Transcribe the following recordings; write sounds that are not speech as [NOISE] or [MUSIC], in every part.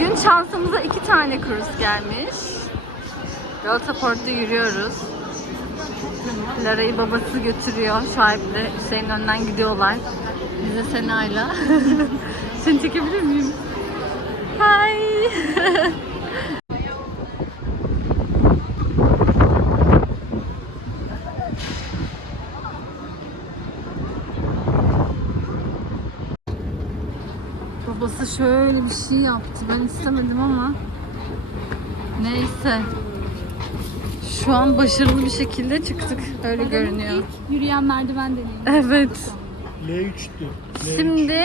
Bugün şansımıza iki tane kruz gelmiş. Galata Port'ta yürüyoruz. Lara'yı babası götürüyor. Şahip de Hüseyin önden gidiyorlar. Biz de Sena'yla. [LAUGHS] Seni çekebilir miyim? Hi. [LAUGHS] Babası şöyle bir şey yaptı. Ben istemedim ama neyse. Şu an başarılı bir şekilde çıktık. Öyle görünüyor. İlk yürüyen merdiven deneyimi. Evet. L3'tü. L3. Şimdi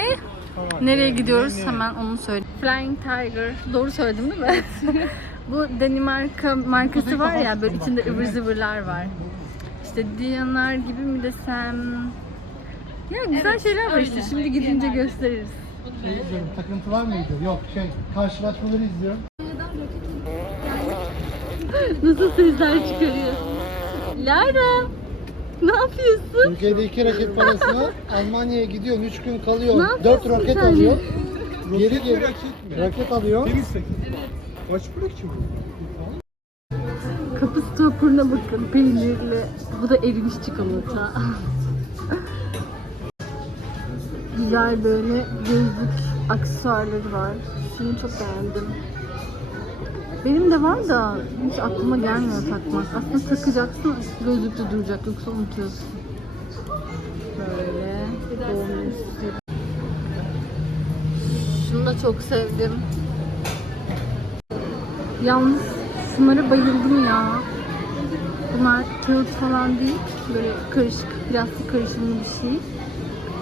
Tamam. nereye Yani gidiyoruz? Hemen onu söyle. Flying Tiger. Doğru söyledim değil mi? [LAUGHS] Bu Danimarka markası var ya böyle içinde ıvır zıvırlar var. İşte Diyanar gibi mi desem? Ya güzel şeyler var işte. Şimdi gidince gösteririz. Şey izliyorum, takıntı var mıydı? Yok şey, karşılaşmaları izliyorum. Nasıl sesler çıkarıyor? Lara! Ne yapıyorsun? Türkiye'de iki raket parasına Almanya'ya gidiyorsun, üç gün Ne kalıyor, yapıyorsun dört raket sen? alıyor. Geri geri raket alıyor. Deniz sakın. Kaç bırak ki bu? Kapı stopuruna bakın peynirli. Bu da erimiş çikolata. Güzel böyle gözlük aksesuarları var. Şunu çok beğendim. Benim de var da hiç aklıma gelmiyor takmak. Aslında takacaksın gözlükte duracak yoksa unutuyorsun. Böyle. Şunu da çok sevdim. Yalnız şunlara bayıldım ya. Bunlar kağıt falan değil. Böyle karışık, plastik karışımlı bir şey.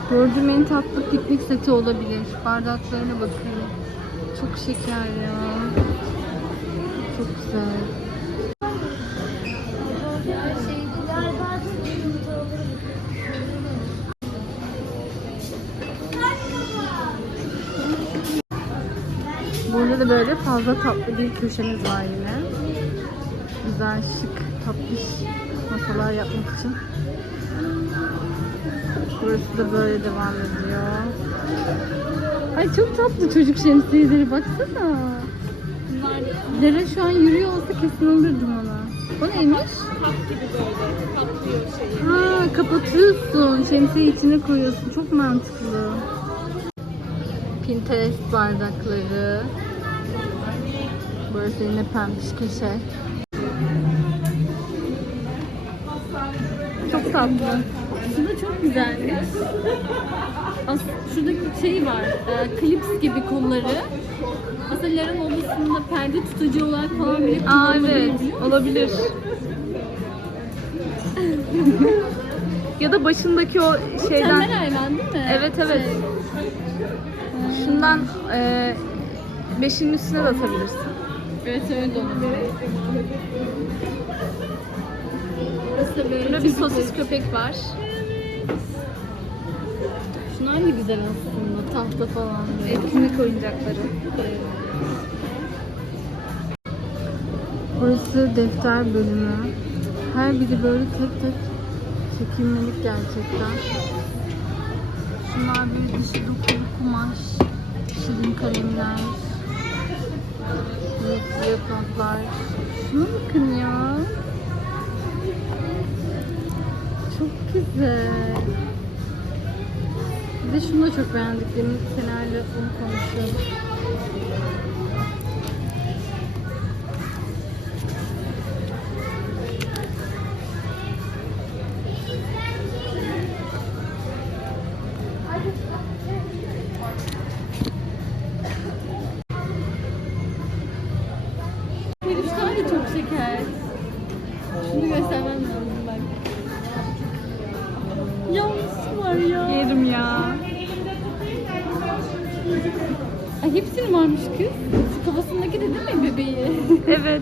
Gördüğüm en tatlı piknik seti olabilir. Bardaklarına bakın. Çok şeker ya. Çok güzel. Burada da böyle fazla tatlı bir köşemiz var yine. Güzel, şık, tatlış masalar yapmak için. Burası da böyle devam ediyor. Ay çok tatlı çocuk şemsiyeleri baksana. Dere şu an yürüyor olsa kesin alırdım ona. O neymiş? Kap gibi böyle kaplıyor şeyi. Ha kapatıyorsun. Şemsiye içine koyuyorsun. Çok mantıklı. Pinterest bardakları. Burası yine pembiş köşe. Çok tatlı. Şu da çok güzelmiş. As şuradaki şey var. E, klips gibi kolları. Aslında Lara'nın odasında perde tutucu olarak falan bile Aa evet olabilir. ya da başındaki o şeyden. Temel hayvan değil mi? Evet evet. Şey, Şundan e, beşinin üstüne de atabilirsin. Evet öyle de olabilir. Burada bir sosis köpek var. Şunlar ne güzel aslında. Tahta falan böyle. Etkinlik oyuncakları. Burası defter bölümü. Her biri böyle tek tek çekilmelik gerçekten. Şunlar böyle dışı dokulu kumaş, şirin kalemler, yapraklar. Şuna bakın ya. Çok güzel. De şunu da çok beğendik. Demin Sener'le onu konuşuyorduk. Hepsinin varmış kız. Şu kafasındaki de değil mi bebeği? [LAUGHS] Evet.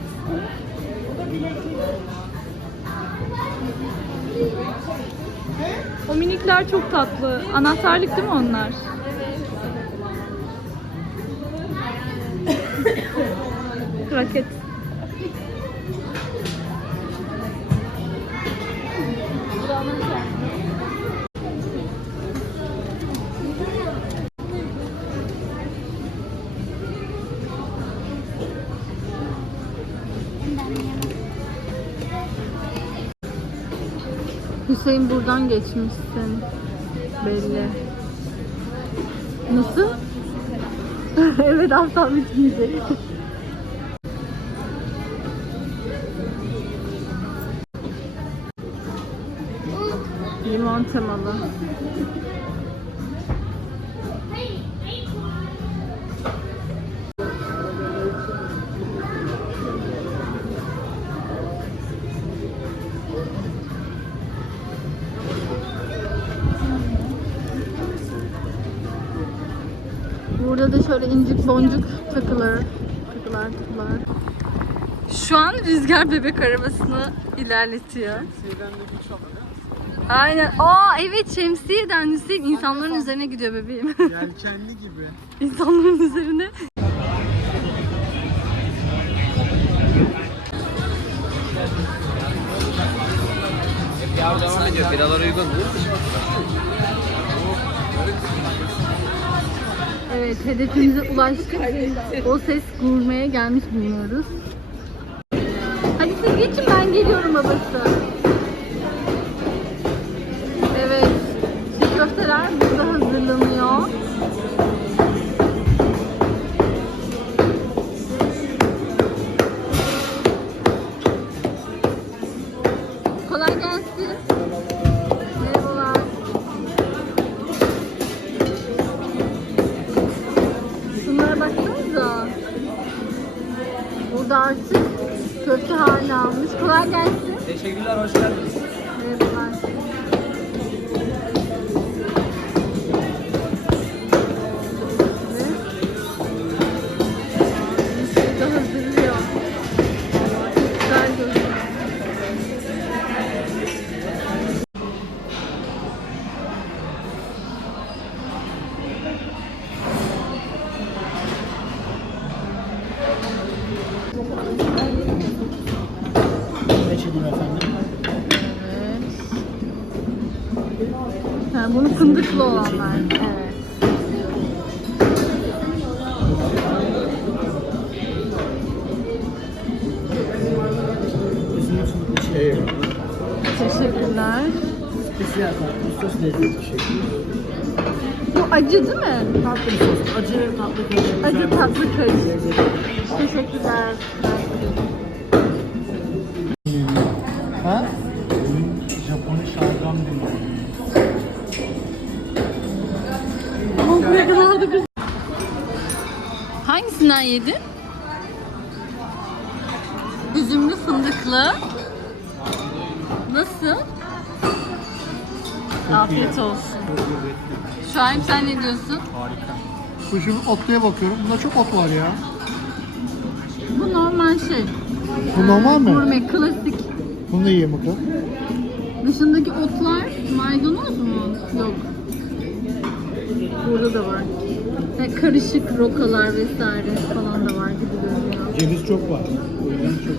O minikler çok tatlı. Anahtarlık değil mi onlar? Raket. Hüseyin buradan geçmişsin. Belli. Nasıl? [LAUGHS] evet aslan bitmeyecek. Limon temalı. Boncuk takılar, takılar, takılar. Şu an rüzgar bebek arabasını ilerletiyor. Aynen. Aa evet şemsiyeden Hüseyin insanların üzerine gidiyor bebeğim. Yelkenli gibi. [LAUGHS] insanların üzerine. Ya devam ediyor. Biralar uygun. Evet hedefimize ulaştık. O ses gurmeye gelmiş bulunuyoruz. Hadi siz geçin ben geliyorum babası. Evet. Çiğ köfteler burada hazırlanıyor. Fındıklı olanlar. Evet. Teşekkürler. Bu acı değil mi? Tatlı sos. Acı tatlı karışık. Acı tatlı karışık. Teşekkürler. Hangisinden yedin? Üzümlü fındıklı. Nasıl? Afiyet olsun. Şahip sen ne diyorsun? Harika. Bu şimdi otluya bakıyorum. Bunda çok ot var ya. Bu normal şey. Bu normal mi? Gurme, klasik. Bunu da yiyeyim bakalım. Dışındaki otlar maydanoz mu? Yok. Burada da var. Ve karışık rokalar vesaire falan da var gibi görünüyor. Ceviz çok var. O yüzden çok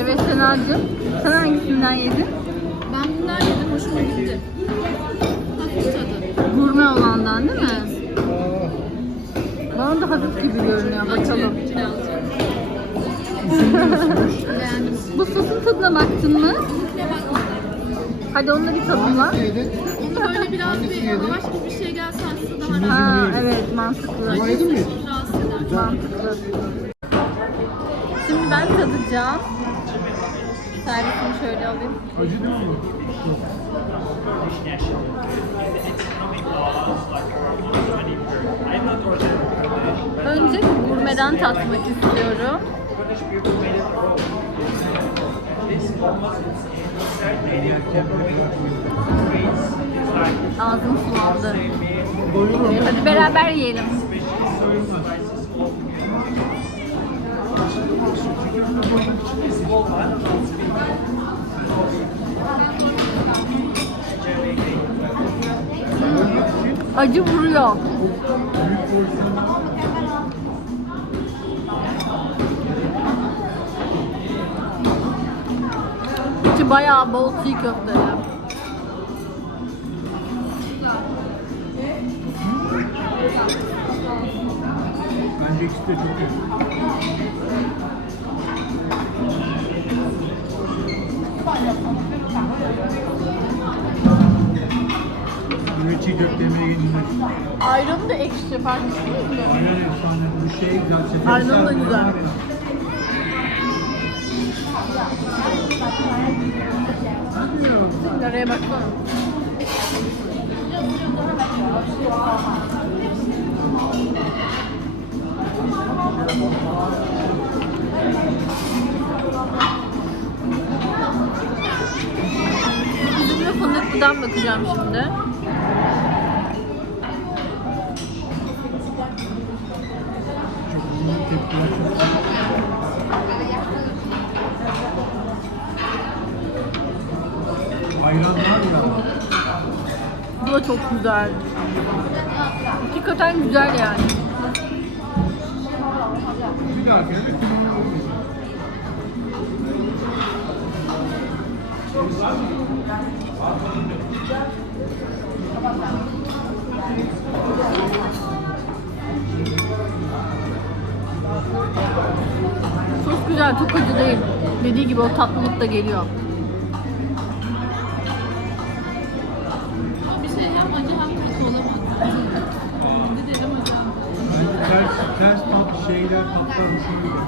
Evet Senacığım. Sen hangisinden yedin? Ben bundan yedim, hoşuma gitti. Hafif tadı. Gurme olandan değil mi? Bana da hafif gibi görünüyor. Bakalım. Beğendim. Bu sosun tadına baktın mı? Hadi onu da bir tadımla. Böyle biraz bir yedin? lavaş gibi bir şey gelse aslında daha Ha, yedim. evet mantıklı. Yedin mi? rahatsız eder. Mantıklı. Şimdi ben tadacağım. Servisini şöyle alayım. Acı değil mi? Önce gurmeden tatmak istiyorum. Ağzım sulandı. Hadi beraber yiyelim. Acı vuruyor. İçi bayağı bol çiğ köfteli. bence ikisi de çok iyi. Güveçi göklemeye da ekşi farkındasınız mı? Ayran efsane. Bu şey güzel. Seferi Ayranı da güzel. Nereye baksana. Thank you. Üzüm ve fındıklıdan bakacağım şimdi. Bu da çok güzel. Hakikaten güzel yani. Çok güzel, çok acı değil. Dediği gibi o tatlılık da geliyor. Şeyler hoşuma gidiyor.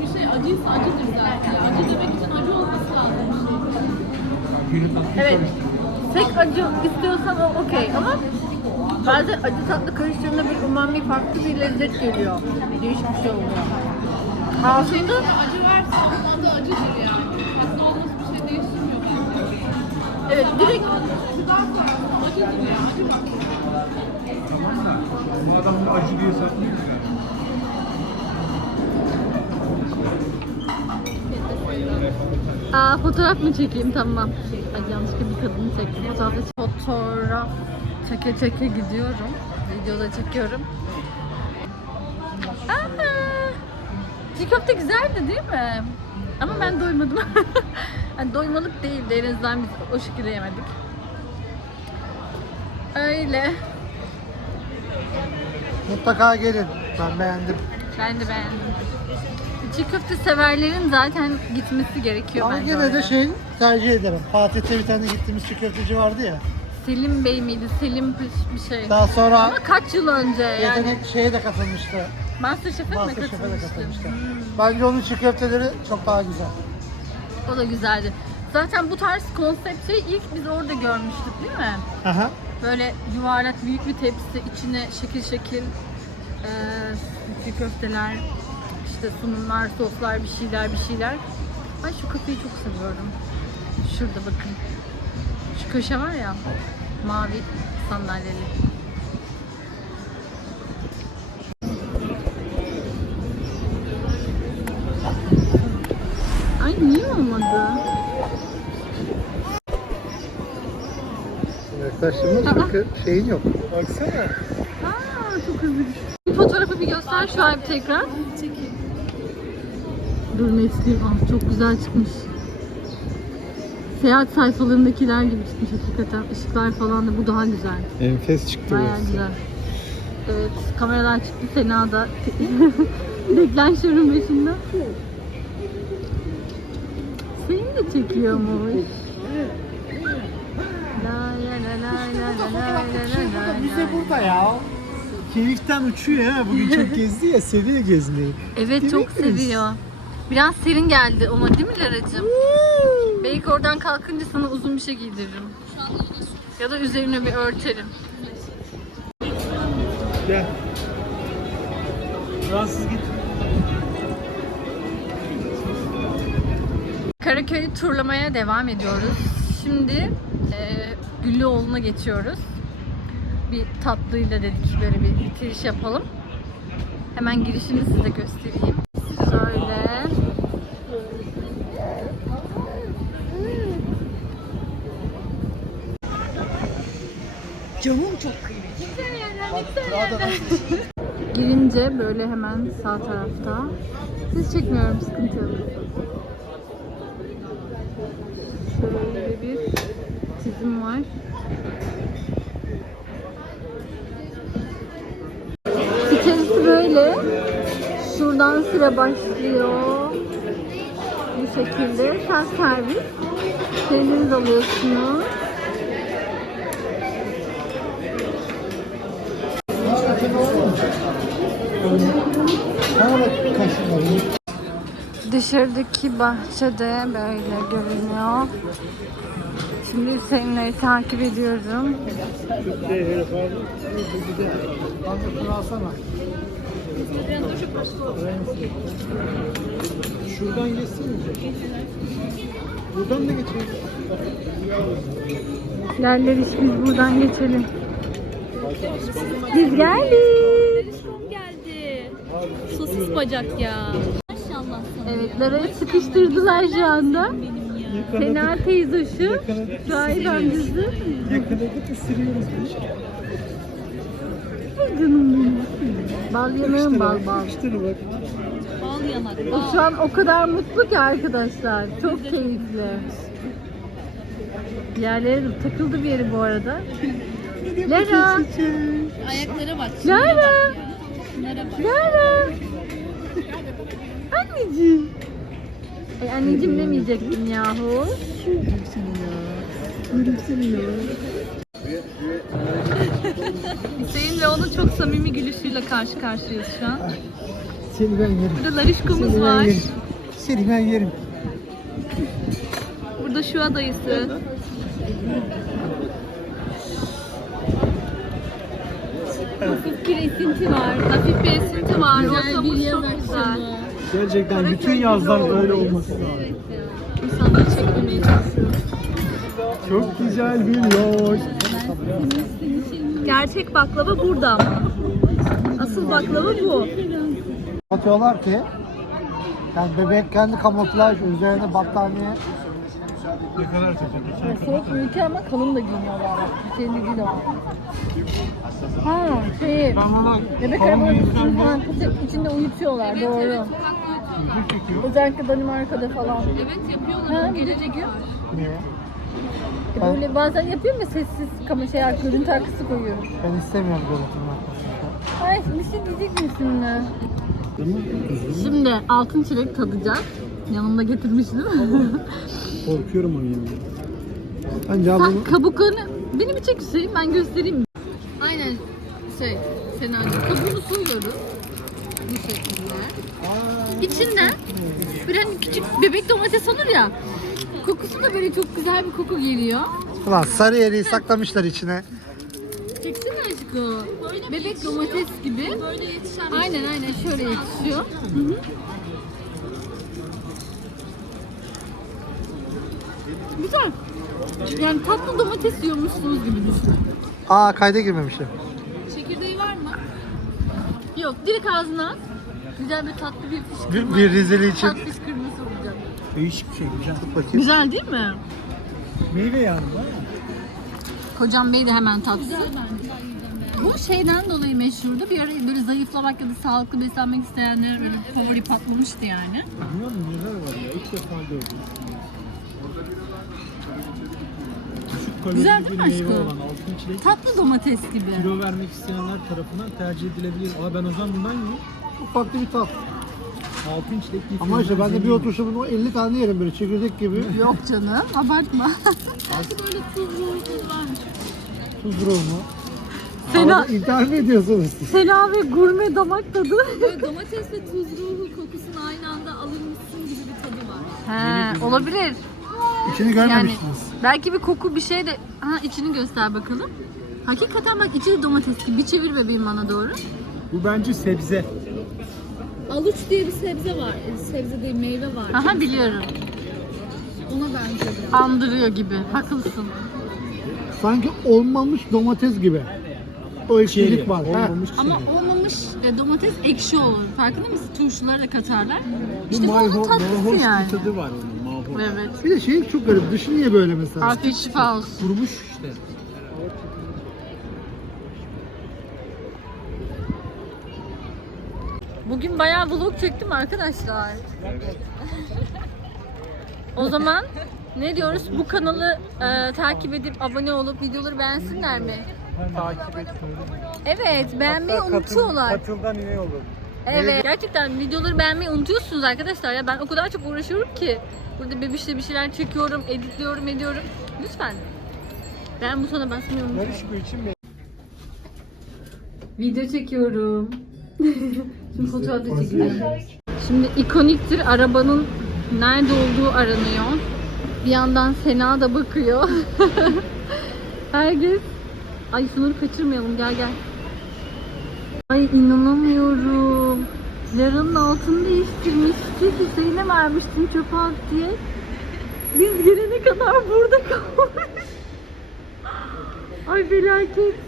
Bir şey acıysa acıdır zaten. Acı demek için acı olması lazım bir şey. Evet. Tek acı istiyorsan o okey ama bazen acı tatlı karıştığında bir umami farklı bir lezzet geliyor. Değişik bir şey oluyor. Aslında Acı varsa onun adı acıdır yani. Tatlı olması bir şey değiştirmiyor bence. evet direkt Şuradan sonra acıdır ya. Acı bak. Tamam da bu adam da acı diye satmıyor ki. Aa fotoğraf mı çekeyim tamam. Ay yanlışlıkla bir kadını çektim. Fotoğraf, fotoğraf çeke çeke gidiyorum. Videoda çekiyorum. Aa, çiğ köfte güzeldi değil mi? Ama ben doymadım. [LAUGHS] yani doymalık değildi. En azından biz o şekilde yemedik. Öyle. Mutlaka gelin. Ben beğendim. Ben de beğendim. Çiğ köfte severlerin zaten gitmesi gerekiyor Ama bence yine de şey tercih ederim. Fatih'te bir tane gittiğimiz çiğ köfteci vardı ya. Selim Bey miydi? Selim bir- bir şey. Daha sonra Ama kaç yıl önce yani? yetenek şeye de katılmıştı. Masterchef'e mi Masterchef'e de katılmıştı? katılmıştı. Hmm, Bence onun çiğ köfteleri çok daha güzel. o da güzeldi. Zaten bu tarz konsepti ilk biz orada görmüştük değil mi? Aha. Böyle yuvarlak büyük bir tepsi, içine şekil şekil eee çiğ köfteler, işte sunumlar, soslar, bir şeyler, bir şeyler. Ben şu kafeyi çok seviyorum. Şurada bakın. Şu köşe var ya, mavi sandalyeli. Ay niye olmadı? Yaklaştırma çünkü şeyin yok. Baksana. Aa, çok hızlı. Bir fotoğrafı bir göster şu an tekrar. Netleyeyim. Ah çok güzel çıkmış. Seyahat sayfalarındakiler gibi çıkmış hakikaten. Işıklar falan da bu daha güzel. Enfes çıktı Bayağı güzel. Evet, kameralar çıktı. Sena da [LAUGHS] deklanşörün başında. Seni de çekiyormuş. La la la la la la la la la Bize la. burada ya. Keyiften uçuyor ya. Bugün çok gezdi ya. Seviyor gezmeyi. Evet çok mi Chris? seviyor. Biraz serin geldi ona değil mi Lara'cığım? Belki oradan kalkınca sana uzun bir şey giydiririm. Ya da üzerine bir örterim. Gel. Fransız git. Karaköy'ü turlamaya devam ediyoruz. Şimdi e, Güllüoğlu'na geçiyoruz. Bir tatlıyla dedik böyle bir bitiriş yapalım. Hemen girişini size göstereyim. Girince böyle hemen sağ tarafta. Siz çekmiyorum sıkıntı yok. Şöyle bir çizim var. İçerisi böyle. Şuradan süre başlıyor. Bu şekilde. Self servis. Kendiniz alıyorsunuz. Dışarıdaki bahçede böyle görünüyor. Şimdi Hüseyinleri takip ediyorum. Şuradan geçsin mi? Buradan da geçelim. Derler iş biz buradan geçelim. Biz geldik. geldi. Sosis bacak ya. Sana. Evet, Lara'yı sıkıştırdılar şu anda. Sena teyze şu, Yakaladık. Şahit amcası. Yakaladık ısırıyoruz. Canım benim. Bal yanığım bal bal. Sıkıştır bak. Bal yanak. O Bal. şu an o kadar mutlu ki arkadaşlar. Çok keyifli. Yerlere de takıldı bir yeri bu arada. Lara! Ayaklara bak. Lara! Şunlara bak. Lara! Anneciğim. Ay anneciğim demeyecektin yahu. [LAUGHS] Hüseyin ve onun çok samimi gülüşüyle karşı karşıyayız şu an. Seni ben yerim. Burada Larişko'muz Seni ben var. yerim. Seni ben yerim. Burada şu adayısı. Hafif bir esinti var. Hafif bir esinti var. Güzel bir yaz çok güzel. akşamı. Gerçekten bütün yazlar böyle olması lazım. İnsanları çekmemeye çalışıyor. Çok güzel bir yaz. Gerçek baklava burada ama. Asıl baklava bu. Atıyorlar ki yani bebek kendi kamuflaj üzerine battaniye Soğuk ülke ama kalın da giyiniyorlar. Hüseyin de değil o. Ha şey, bebek arabalarının falan tutup içinde uyutuyorlar doğru. Özellikle Danimarka'da falan. Evet yapıyorlar. Ha, de- ya. niye? E Böyle bazen yapıyorum ya sessiz kama şey görüntü arkası koyuyorum. Ben istemiyorum görüntünün arkasında. Ay bir şey diyecek misin ne? Şimdi altın çilek tadacak. Yanımda getirmiştim. [LAUGHS] Korkuyorum onu yemeğe. Bence Sen kabuklarını beni bir çek Hüseyin ben göstereyim. Aynen şey Senacığım kabuğunu soyuyoruz. Bu şekilde. İçinden böyle hani küçük bebek domates olur ya. Kokusu da böyle çok güzel bir koku geliyor. Ulan sarı yeri saklamışlar içine. Çeksene aşkım. Bebek domates gibi. Böyle yetişen Aynen aynen şöyle yetişiyor. Hı hı. Güzel. Yani tatlı domates yiyormuşsunuz gibi düşünün. Aa kayda girmemişim. çekirdeği var mı? Yok direkt ağzına at. Güzel bir tatlı bir fışkırma. Bir, bir Rizeli için. Tat fışkırması olacak. Değişik bir şey güzel. Tut bakayım. Güzel değil mi? Meyve yağı mı? Kocam Bey de hemen tatsın. Bu şeyden dolayı meşhurdu. Bir ara böyle zayıflamak ya da sağlıklı beslenmek isteyenler böyle favori patlamıştı yani. Bilmiyorum neler var ya ilk defa gördüm. Kalorili Güzel değil bir mi meyve aşkım? olan altın çilek Tatlı domates gibi. kilo vermek isteyenler tarafından tercih edilebilir. Aa ben o zaman bundan yiyeyim. Çok farklı bir tat. Altın çilek Ama işte ben de bir oturuşta bunu 50 tane yerim böyle çekirdek gibi. [LAUGHS] Yok canım abartma. Belki böyle tuzlu tuz varmış. Tuz mu? Sena, Arada intihar mı ediyorsunuz? [LAUGHS] Sena ve gurme damak tadı. Böyle domates ve tuz ruhu kokusunu aynı anda alırmışsın gibi bir tadı var. He, olabilir. İçini Yani görmemişsiniz. Belki bir koku bir şey de... Ha içini göster bakalım. Hakikaten bak içi de domates gibi. Bir çevir bebeğim bana doğru. Bu bence sebze. Aluç diye bir sebze var. E, Sebze değil meyve var. Aha biliyorum. Ona benziyor biraz. Andırıyor gibi. Haklısın. Sanki olmamış domates gibi. O ekşilik var. Ha. Olmamış çeri. Ama olmamış e, domates ekşi olur. Farkında mısın? Turşuları da katarlar. Bu İşte bu onun mayho- tatlısı mayhoş yani. bir tadı var onun. Evet. Bir de şey çok garip. Dışı niye böyle mesela? Afiyet şifa olsun. Kurumuş işte. Bugün bayağı vlog çektim arkadaşlar. o zaman ne diyoruz? Bu kanalı e, takip edip abone olup videoları beğensinler mi? Takip et. Evet, beğenmeyi unutuyorlar. Katıldan üye olun. Evet. Gerçekten videoları beğenmeyi unutuyorsunuz arkadaşlar ya. Ben o kadar çok uğraşıyorum ki. Burada bebişle bir şeyler çekiyorum, editliyorum, ediyorum. Lütfen. Ben butona basmayı unutmayın. Yarış bu için mi? Video çekiyorum. [LAUGHS] Şimdi fotoğraf da çekeceğim. Şimdi ikoniktir arabanın nerede olduğu aranıyor. Bir yandan Sena da bakıyor. [LAUGHS] Herkes. Ay şunları kaçırmayalım gel gel. Ay inanamıyorum. Lara'nın altını değiştirmişti. Hüseyin'e vermiştim çöpe at diye. Biz gelene kadar burada kalmış. Ay felaket.